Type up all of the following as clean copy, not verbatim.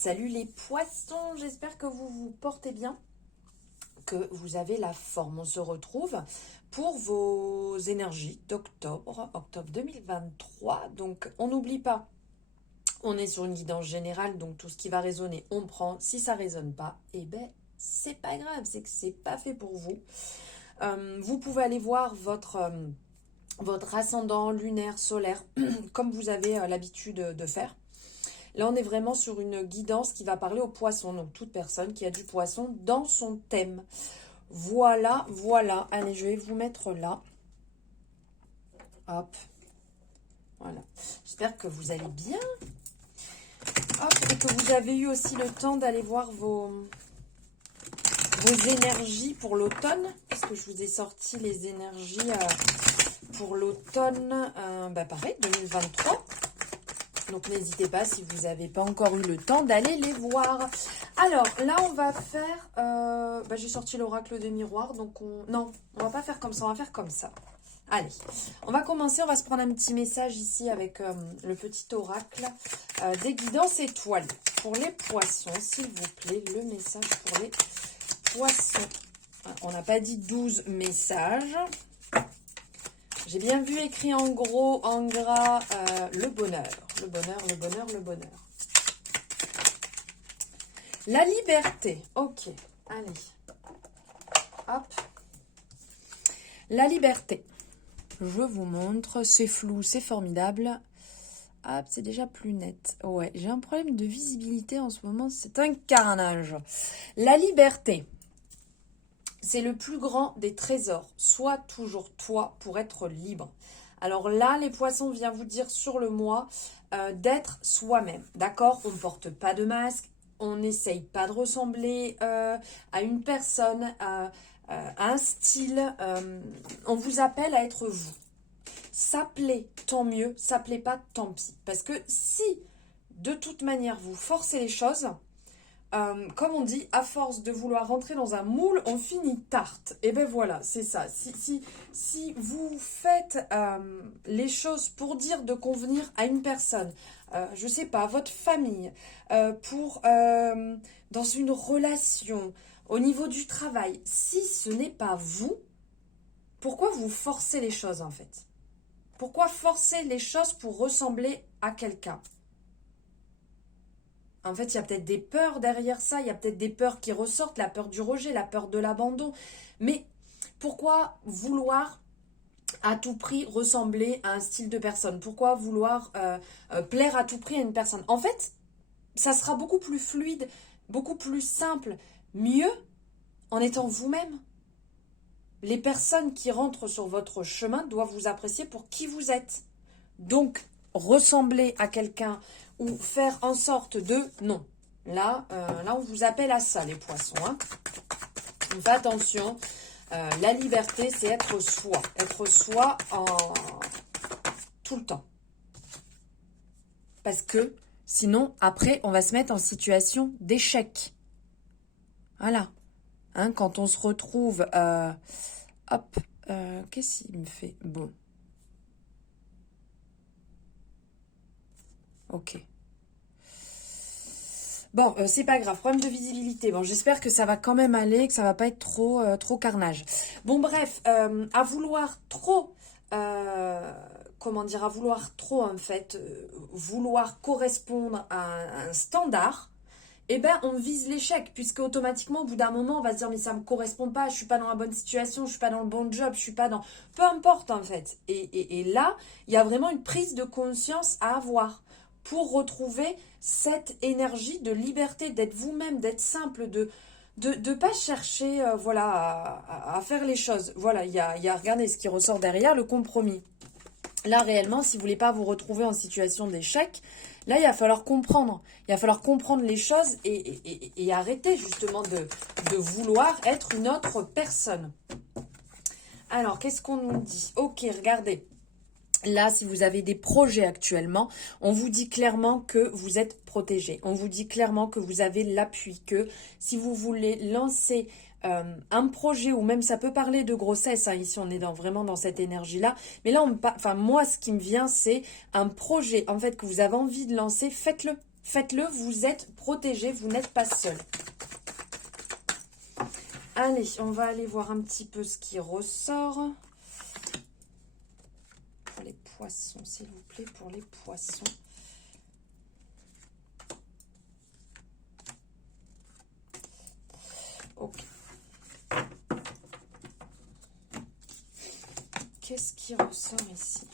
Salut les poissons, j'espère que vous vous portez bien, que vous avez la forme. On se retrouve pour vos énergies d'octobre, octobre 2023. Donc on n'oublie pas, on est sur une guidance générale, donc tout ce qui va résonner, on prend. Si ça résonne pas, eh ben c'est pas grave, c'est que c'est pas fait pour vous. Vous pouvez aller voir votre ascendant lunaire, solaire, comme vous avez l'habitude de faire. Là, on est vraiment sur une guidance qui va parler aux poissons. Donc, toute personne qui a du poisson dans son thème. Voilà, voilà. Allez, je vais vous mettre là. Hop. Voilà. J'espère que vous allez bien. Hop. Et que vous avez eu aussi le temps d'aller voir vos énergies pour l'automne. Puisque je vous ai sorti les énergies pour l'automne, pareil, 2023. Donc, n'hésitez pas si vous n'avez pas encore eu le temps d'aller les voir. Alors, là, on va faire... j'ai sorti l'oracle de miroir. Donc, non, on va pas faire comme ça. On va faire comme ça. Allez, on va commencer. On va se prendre un petit message ici avec le petit oracle des guidances étoilées. Pour les poissons, s'il vous plaît, le message pour les poissons. On n'a pas dit 12 messages. J'ai bien vu écrit en gros, en gras, le bonheur. Le bonheur, le bonheur, le bonheur. La liberté. Ok, allez. Hop. La liberté. Je vous montre. C'est flou, c'est formidable. Hop, c'est déjà plus net. Ouais, j'ai un problème de visibilité en ce moment. C'est un carnage. La liberté. C'est le plus grand des trésors. Sois toujours toi pour être libre. Alors là, les poissons viennent vous dire sur le mois d'être soi-même. D'accord? On ne porte pas de masque. On n'essaye pas de ressembler à une personne, à un style. On vous appelle à être vous. Ça plaît, tant mieux. Ça plaît pas, tant pis. Parce que si, de toute manière, vous forcez les choses... comme on dit, à force de vouloir rentrer dans un moule, on finit tarte. Et ben voilà, c'est ça. Si vous faites les choses pour dire de convenir à une personne, je sais pas, votre famille, dans une relation, au niveau du travail, si ce n'est pas vous, pourquoi vous forcez les choses en fait? Pourquoi forcer les choses pour ressembler à quelqu'un? En fait, il y a peut-être des peurs derrière ça, il y a peut-être des peurs qui ressortent, la peur du rejet, la peur de l'abandon. Mais pourquoi vouloir à tout prix ressembler à un style de personne? Pourquoi vouloir plaire à tout prix à une personne? En fait, ça sera beaucoup plus fluide, beaucoup plus simple, mieux en étant vous-même. Les personnes qui rentrent sur votre chemin doivent vous apprécier pour qui vous êtes. Donc, ressembler à quelqu'un ou faire en sorte de... Non. Là, on vous appelle à ça, les poissons. Hein. Donc, faites attention. La liberté, c'est être soi. Être soi tout le temps. Parce que, sinon, après, on va se mettre en situation d'échec. Voilà. Hein, quand on se retrouve... qu'est-ce qu'il me fait? Bon. Ok. Bon, c'est pas grave, problème de visibilité. Bon, j'espère que ça va quand même aller, que ça va pas être trop carnage. Bon, bref, à vouloir trop, à vouloir trop en fait, vouloir correspondre à un standard, eh ben on vise l'échec, puisque automatiquement, au bout d'un moment, on va se dire, mais ça me correspond pas, je suis pas dans la bonne situation, je suis pas dans le bon job, je suis pas dans... Peu importe en fait. Et là, il y a vraiment une prise de conscience à avoir pour retrouver cette énergie de liberté, d'être vous-même, d'être simple, de pas chercher à faire les choses. Voilà, il y a, regardez ce qui ressort derrière, le compromis. Là, réellement, si vous voulez pas vous retrouver en situation d'échec, là, il va falloir comprendre. Il va falloir comprendre les choses et arrêter justement de vouloir être une autre personne. Alors, qu'est-ce qu'on nous dit? Ok, regardez. Là, si vous avez des projets actuellement, on vous dit clairement que vous êtes protégé. On vous dit clairement que vous avez l'appui, que si vous voulez lancer un projet, ou même ça peut parler de grossesse, hein, ici on est vraiment dans cette énergie-là, mais là, moi, ce qui me vient, c'est un projet, en fait, que vous avez envie de lancer, faites-le. faites-le, vous êtes protégé, vous n'êtes pas seul. Allez, on va aller voir un petit peu ce qui ressort. Pour les poissons, s'il vous plaît, pour les poissons. Ok. Qu'est-ce qui ressort ici?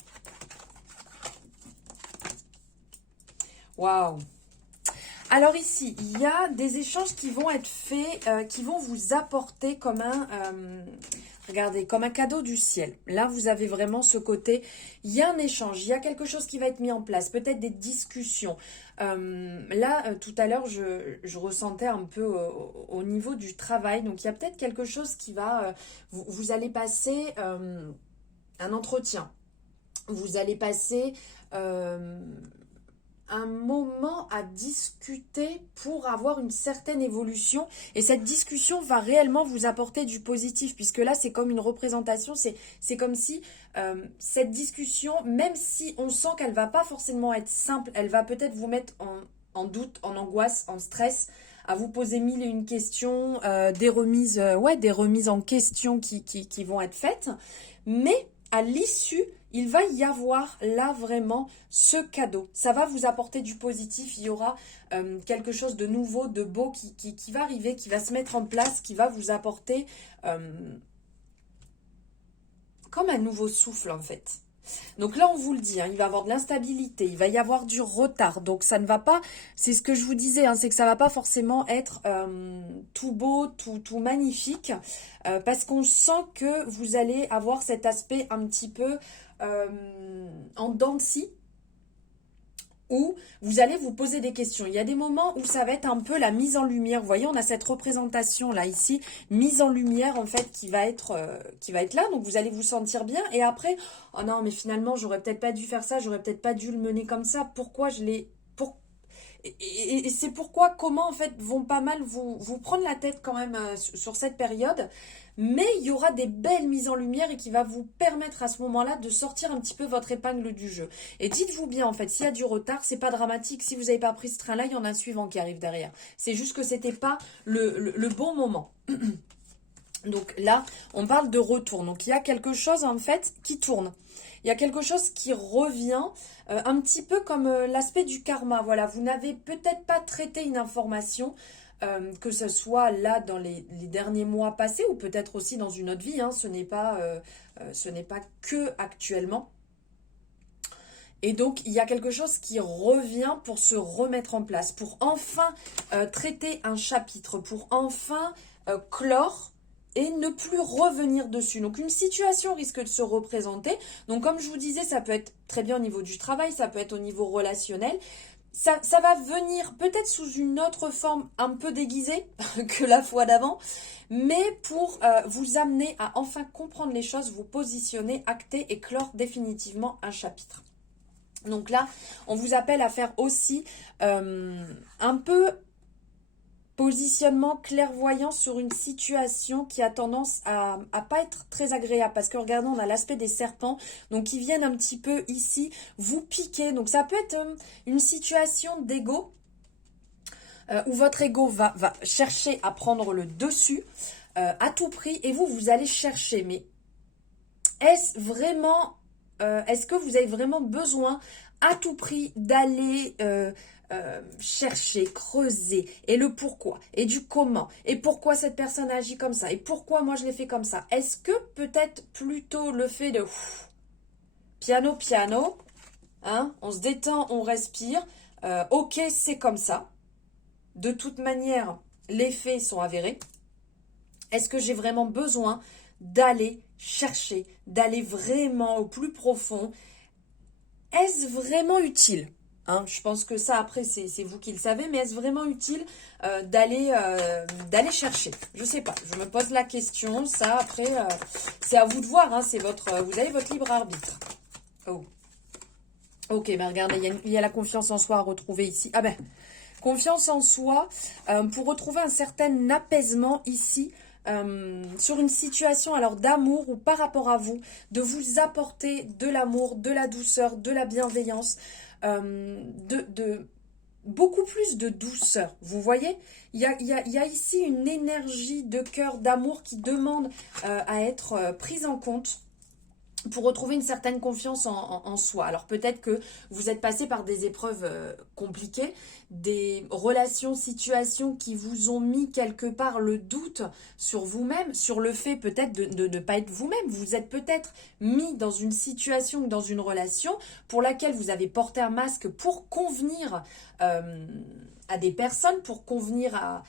Waouh! Alors ici, il y a des échanges qui vont être faits, qui vont vous apporter comme regardez, comme un cadeau du ciel. Là, vous avez vraiment ce côté, il y a un échange, il y a quelque chose qui va être mis en place, peut-être des discussions. Tout à l'heure, je ressentais un peu au niveau du travail, donc il y a peut-être quelque chose qui va, vous allez passer un entretien, vous allez passer un moment à discuter pour avoir une certaine évolution, et cette discussion va réellement vous apporter du positif, puisque là c'est comme une représentation, c'est comme si cette discussion, même si on sent qu'elle va pas forcément être simple, elle va peut-être vous mettre en doute, en angoisse, en stress, à vous poser mille et une questions, des remises en question qui vont être faites, mais à l'issue, il va y avoir là vraiment ce cadeau. Ça va vous apporter du positif. Il y aura quelque chose de nouveau, de beau qui va arriver, qui va se mettre en place, qui va vous apporter comme un nouveau souffle en fait. Donc là, on vous le dit, hein, il va y avoir de l'instabilité, il va y avoir du retard. Donc ça ne va pas, c'est ce que je vous disais, hein, c'est que ça ne va pas forcément être tout beau, tout magnifique, parce qu'on sent que vous allez avoir cet aspect un petit peu en dents de scie, où vous allez vous poser des questions. Il y a des moments où ça va être un peu la mise en lumière. Vous voyez, on a cette représentation là, ici, mise en lumière en fait, qui va être là. Donc vous allez vous sentir bien. Et après, oh non, mais finalement, j'aurais peut-être pas dû faire ça, j'aurais peut-être pas dû le mener comme ça. Pourquoi je l'ai... Et c'est pourquoi, comment en fait vont pas mal vous prendre la tête quand même sur cette période, mais il y aura des belles mises en lumière et qui va vous permettre à ce moment-là de sortir un petit peu votre épingle du jeu. Et dites-vous bien en fait, s'il y a du retard, c'est pas dramatique. Si vous n'avez pas pris ce train-là, il y en a un suivant qui arrive derrière. C'est juste que c'était pas le bon moment. Donc là, on parle de retour. Donc il y a quelque chose en fait qui tourne. Il y a quelque chose qui revient, un petit peu comme l'aspect du karma. Voilà, vous n'avez peut-être pas traité une information, que ce soit là dans les derniers mois passés ou peut-être aussi dans une autre vie. Hein, ce n'est pas que actuellement. Et donc, il y a quelque chose qui revient pour se remettre en place, pour enfin traiter un chapitre, pour enfin clore et ne plus revenir dessus. Donc, une situation risque de se représenter. Donc, comme je vous disais, ça peut être très bien au niveau du travail, ça peut être au niveau relationnel. Ça va venir peut-être sous une autre forme un peu déguisée que la fois d'avant, mais pour vous amener à enfin comprendre les choses, vous positionner, acter et clore définitivement un chapitre. Donc là, on vous appelle à faire aussi un peu positionnement clairvoyant sur une situation qui a tendance à pas être très agréable. Parce que regardez, on a l'aspect des serpents, donc qui viennent un petit peu ici vous piquer. Donc ça peut être une situation d'ego, où votre ego va chercher à prendre le dessus à tout prix. Et vous allez chercher, mais est-ce vraiment... est-ce que vous avez vraiment besoin à tout prix d'aller chercher, creuser, et le pourquoi, et du comment, et pourquoi cette personne agit comme ça, et pourquoi moi je l'ai fait comme ça? Est-ce que peut-être plutôt le fait de piano, hein, on se détend, on respire, ok, c'est comme ça. De toute manière, les faits sont avérés. Est-ce que j'ai vraiment besoin d'aller chercher, d'aller vraiment au plus profond? Est-ce vraiment utile? Hein, je pense que ça, après, c'est vous qui le savez, mais est-ce vraiment utile d'aller chercher? Je sais pas, je me pose la question. Ça, après, c'est à vous de voir. Hein, vous avez votre libre arbitre. Oh. Ok, mais regardez, il y a la confiance en soi à retrouver ici. Ah ben, confiance en soi pour retrouver un certain apaisement ici. Sur une situation alors d'amour ou par rapport à vous, de vous apporter de l'amour, de la douceur, de la bienveillance, beaucoup plus de douceur. Vous voyez, il y a ici une énergie de cœur, d'amour qui demande à être prise en compte pour retrouver une certaine confiance en soi. Alors peut-être que vous êtes passé par des épreuves compliquées, des relations, situations qui vous ont mis quelque part le doute sur vous-même, sur le fait peut-être de ne pas être vous-même. Vous êtes peut-être mis dans une situation ou dans une relation pour laquelle vous avez porté un masque pour convenir à des personnes, pour convenir à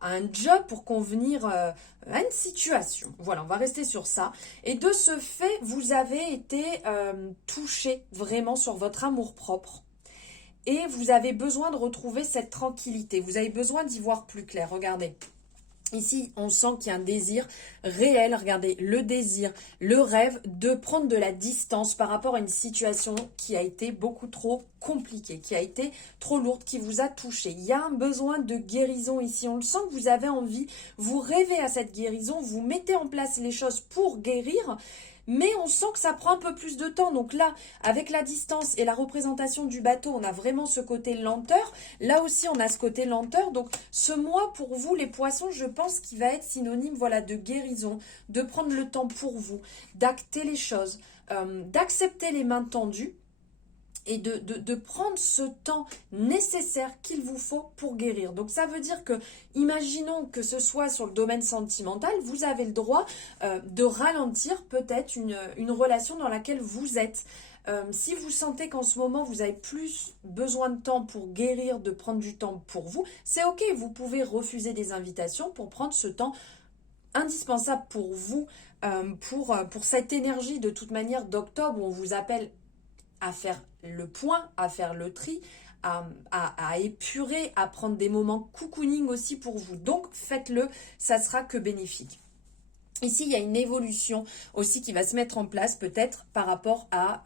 un job, pour convenir à une situation. Voilà, on va rester sur ça. Et de ce fait, vous avez été touché vraiment sur votre amour-propre. Et vous avez besoin de retrouver cette tranquillité. Vous avez besoin d'y voir plus clair. Regardez. Ici, on sent qu'il y a un désir réel, regardez, le désir, le rêve de prendre de la distance par rapport à une situation qui a été beaucoup trop compliquée, qui a été trop lourde, qui vous a touché. Il y a un besoin de guérison ici, on le sent que vous avez envie, vous rêvez à cette guérison, vous mettez en place les choses pour guérir, mais on sent que ça prend un peu plus de temps. Donc là, avec la distance et la représentation du bateau, on a vraiment ce côté lenteur. Là aussi, on a ce côté lenteur. Donc ce mois, pour vous, les poissons, je pense qu'il va être synonyme, voilà, de guérison, de prendre le temps pour vous, d'acter les choses, d'accepter les mains tendues et de prendre ce temps nécessaire qu'il vous faut pour guérir. Donc ça veut dire que, imaginons que ce soit sur le domaine sentimental, vous avez le droit de ralentir peut-être une relation dans laquelle vous êtes. Si vous sentez qu'en ce moment vous avez plus besoin de temps pour guérir, de prendre du temps pour vous, c'est ok, vous pouvez refuser des invitations pour prendre ce temps indispensable pour vous, pour cette énergie de toute manière d'octobre où on vous appelle à faire le point, à faire le tri, à épurer, à prendre des moments cocooning aussi pour vous. Donc faites-le, ça sera que bénéfique. Ici, il y a une évolution aussi qui va se mettre en place peut-être par rapport à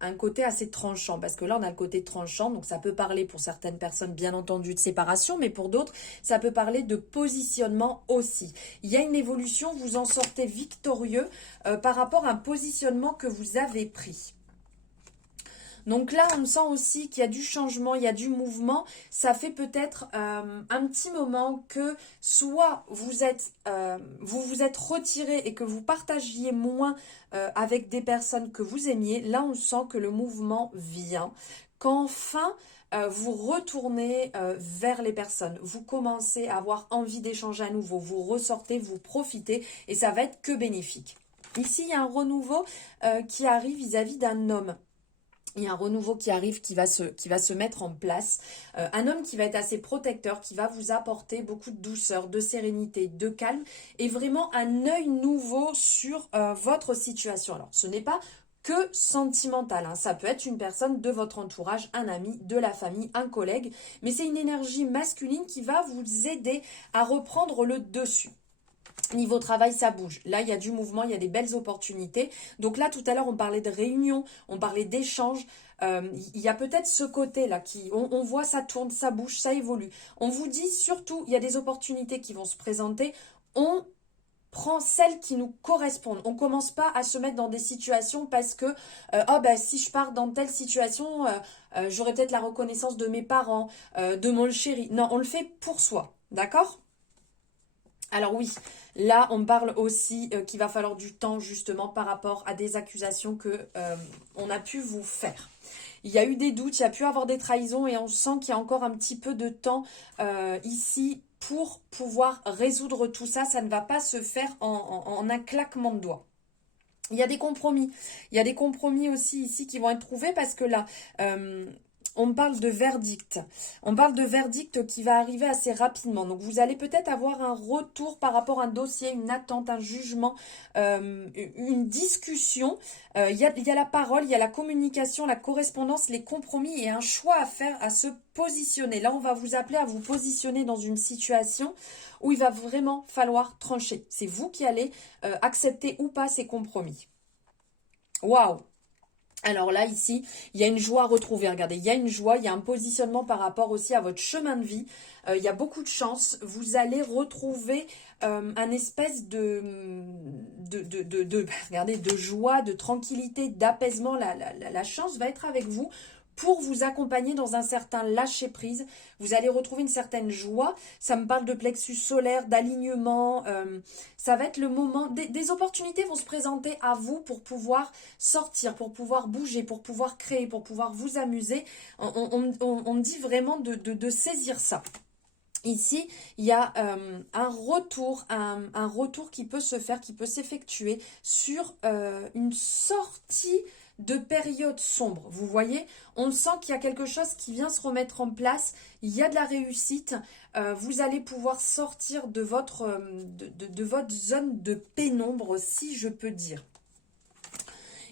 un côté assez tranchant. Parce que là, on a le côté tranchant, donc ça peut parler pour certaines personnes, bien entendu, de séparation, mais pour d'autres, ça peut parler de positionnement aussi. Il y a une évolution, vous en sortez victorieux par rapport à un positionnement que vous avez pris. Donc là, on sent aussi qu'il y a du changement, il y a du mouvement. Ça fait peut-être un petit moment que soit vous vous êtes retiré et que vous partagiez moins avec des personnes que vous aimiez. Là, on sent que le mouvement vient. Qu'enfin, vous retournez vers les personnes. Vous commencez à avoir envie d'échanger à nouveau. Vous ressortez, vous profitez et ça va être que bénéfique. Ici, il y a un renouveau qui arrive vis-à-vis d'un homme. Il y a un renouveau qui arrive, qui va se mettre en place. Un homme qui va être assez protecteur, qui va vous apporter beaucoup de douceur, de sérénité, de calme et vraiment un œil nouveau sur votre situation. Alors, ce n'est pas que sentimental, hein. Ça peut être une personne de votre entourage, un ami, de la famille, un collègue, mais c'est une énergie masculine qui va vous aider à reprendre le dessus. Niveau travail, ça bouge. Là, il y a du mouvement, il y a des belles opportunités. Donc là, tout à l'heure, on parlait de réunion, on parlait d'échange. Il y a peut-être ce côté-là qui, on voit, ça tourne, ça bouge, ça évolue. On vous dit surtout, il y a des opportunités qui vont se présenter. On prend celles qui nous correspondent. On commence pas à se mettre dans des situations parce que si je pars dans telle situation, j'aurai peut-être la reconnaissance de mes parents, de mon chéri. Non, on le fait pour soi. D'accord ? Alors oui, là on parle aussi qu'il va falloir du temps justement par rapport à des accusations que on a pu vous faire. Il y a eu des doutes, il y a pu avoir des trahisons et on sent qu'il y a encore un petit peu de temps ici pour pouvoir résoudre tout ça. Ça ne va pas se faire en un claquement de doigts. Il y a des compromis. Il y a des compromis aussi ici qui vont être trouvés parce que là, on parle de verdict. On parle de verdict qui va arriver assez rapidement. Donc, vous allez peut-être avoir un retour par rapport à un dossier, une attente, un jugement, une discussion. Il y a la parole, il y a la communication, la correspondance, les compromis et un choix à faire, à se positionner. Là, on va vous appeler à vous positionner dans une situation où il va vraiment falloir trancher. C'est vous qui allez accepter ou pas ces compromis. Waouh! Alors là, ici, il y a une joie à retrouver. Regardez, il y a une joie, il y a un positionnement par rapport aussi à votre chemin de vie. Il y a beaucoup de chance. Vous allez retrouver un espèce regardez, de joie, de tranquillité, d'apaisement. La chance va être avec vous pour vous accompagner dans un certain lâcher-prise. Vous allez retrouver une certaine joie. Ça me parle de plexus solaire, d'alignement. Ça va être le moment. Des opportunités vont se présenter à vous pour pouvoir sortir, pour pouvoir bouger, pour pouvoir créer, pour pouvoir vous amuser. On me dit vraiment de saisir ça. Ici, il y a un retour qui peut se faire, qui peut s'effectuer sur une sortie de période sombre. Vous voyez, on sent qu'il y a quelque chose qui vient se remettre en place. Il y a de la réussite. Vous allez pouvoir sortir de votre zone de pénombre, si je peux dire.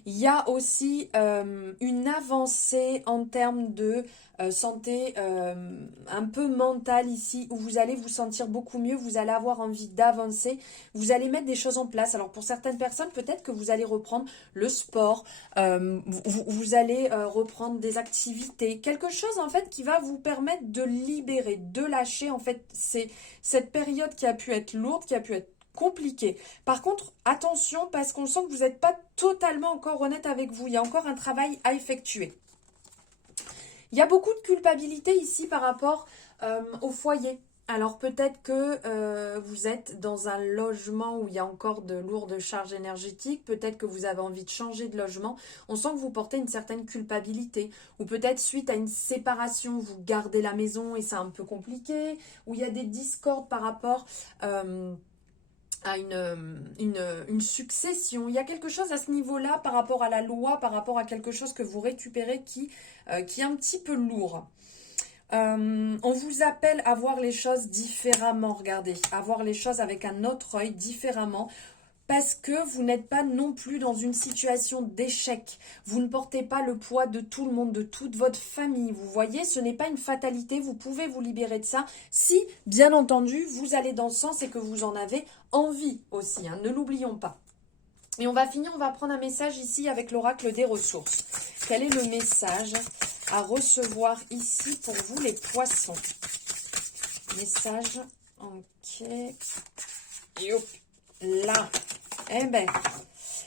Il y a aussi une avancée en termes de santé un peu mentale ici, où vous allez vous sentir beaucoup mieux, vous allez avoir envie d'avancer, vous allez mettre des choses en place. Alors pour certaines personnes, peut-être que vous allez reprendre le sport, vous allez reprendre des activités, quelque chose en fait qui va vous permettre de libérer, de lâcher. En fait, c'est cette période qui a pu être lourde, qui a pu être compliqué. Par contre, attention, parce qu'on sent que vous n'êtes pas totalement encore honnête avec vous. Il y a encore un travail à effectuer. Il y a beaucoup de culpabilité ici par rapport au foyer. Alors peut-être que vous êtes dans un logement où il y a encore de lourdes charges énergétiques. Peut-être que vous avez envie de changer de logement. On sent que vous portez une certaine culpabilité. Ou peut-être suite à une séparation, vous gardez la maison et c'est un peu compliqué. Ou il y a des discordes par rapport à une succession. Il y a quelque chose à ce niveau-là par rapport à la loi, par rapport à quelque chose que vous récupérez qui est un petit peu lourd. On vous appelle à voir les choses différemment, regardez, à voir les choses avec un autre œil, différemment, parce que vous n'êtes pas non plus dans une situation d'échec. Vous ne portez pas le poids de tout le monde, de toute votre famille. Vous voyez, ce n'est pas une fatalité, vous pouvez vous libérer de ça si, bien entendu, vous allez dans ce sens et que vous en avez envie aussi, hein, ne l'oublions pas. Et on va finir, on va prendre un message ici avec l'oracle des ressources. Quel est le message à recevoir ici pour vous les poissons? Message, ok. Et hop, là. Eh bien,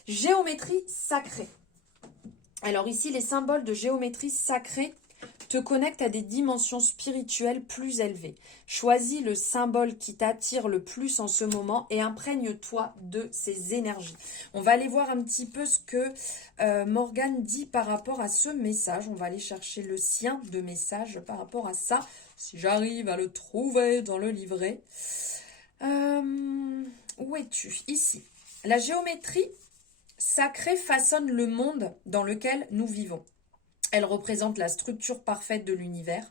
géométrie sacrée. Alors ici, les symboles de géométrie sacrée te connectent à des dimensions spirituelles plus élevées. Choisis le symbole qui t'attire le plus en ce moment et imprègne-toi de ces énergies. On va aller voir un petit peu ce que Morgane dit par rapport à ce message. On va aller chercher le sien de message par rapport à ça, si j'arrive à le trouver dans le livret. Où es-tu? Ici. La géométrie sacrée façonne le monde dans lequel nous vivons. Elle représente la structure parfaite de l'univers.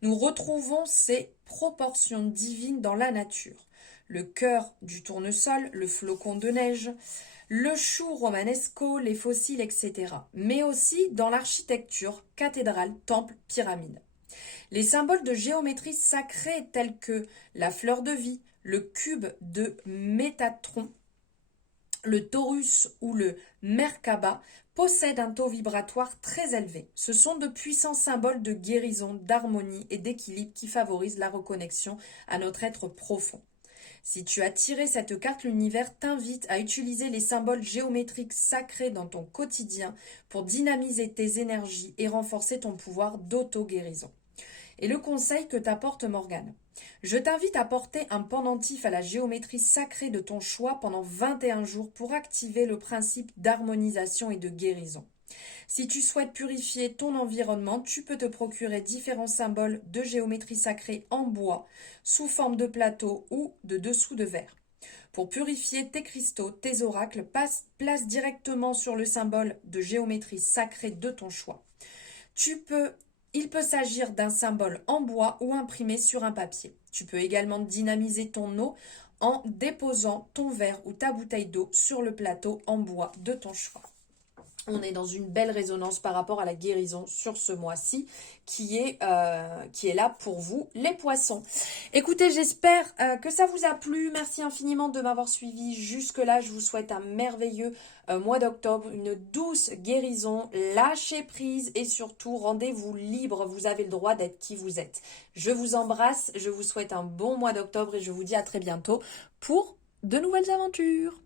Nous retrouvons ces proportions divines dans la nature. Le cœur du tournesol, le flocon de neige, le chou romanesco, les fossiles, etc. Mais aussi dans l'architecture, cathédrale, temple, pyramide. Les symboles de géométrie sacrée tels que la fleur de vie, le cube de Métatron, le Taurus ou le Merkaba possèdent un taux vibratoire très élevé. Ce sont de puissants symboles de guérison, d'harmonie et d'équilibre qui favorisent la reconnexion à notre être profond. Si tu as tiré cette carte, l'univers t'invite à utiliser les symboles géométriques sacrés dans ton quotidien pour dynamiser tes énergies et renforcer ton pouvoir d'auto-guérison. Et le conseil que t'apporte Morgane. Je t'invite à porter un pendentif à la géométrie sacrée de ton choix pendant 21 jours pour activer le principe d'harmonisation et de guérison. Si tu souhaites purifier ton environnement, tu peux te procurer différents symboles de géométrie sacrée en bois, sous forme de plateau ou de dessous de verre. Pour purifier tes cristaux, tes oracles, place directement sur le symbole de géométrie sacrée de ton choix. Il peut s'agir d'un symbole en bois ou imprimé sur un papier. Tu peux également dynamiser ton eau en déposant ton verre ou ta bouteille d'eau sur le plateau en bois de ton choix. On est dans une belle résonance par rapport à la guérison sur ce mois-ci qui est là pour vous, les poissons. Écoutez, j'espère que ça vous a plu. Merci infiniment de m'avoir suivi jusque-là. Je vous souhaite un merveilleux mois d'octobre, une douce guérison, lâchez prise et surtout rendez-vous libre. Vous avez le droit d'être qui vous êtes. Je vous embrasse, je vous souhaite un bon mois d'octobre et je vous dis à très bientôt pour de nouvelles aventures.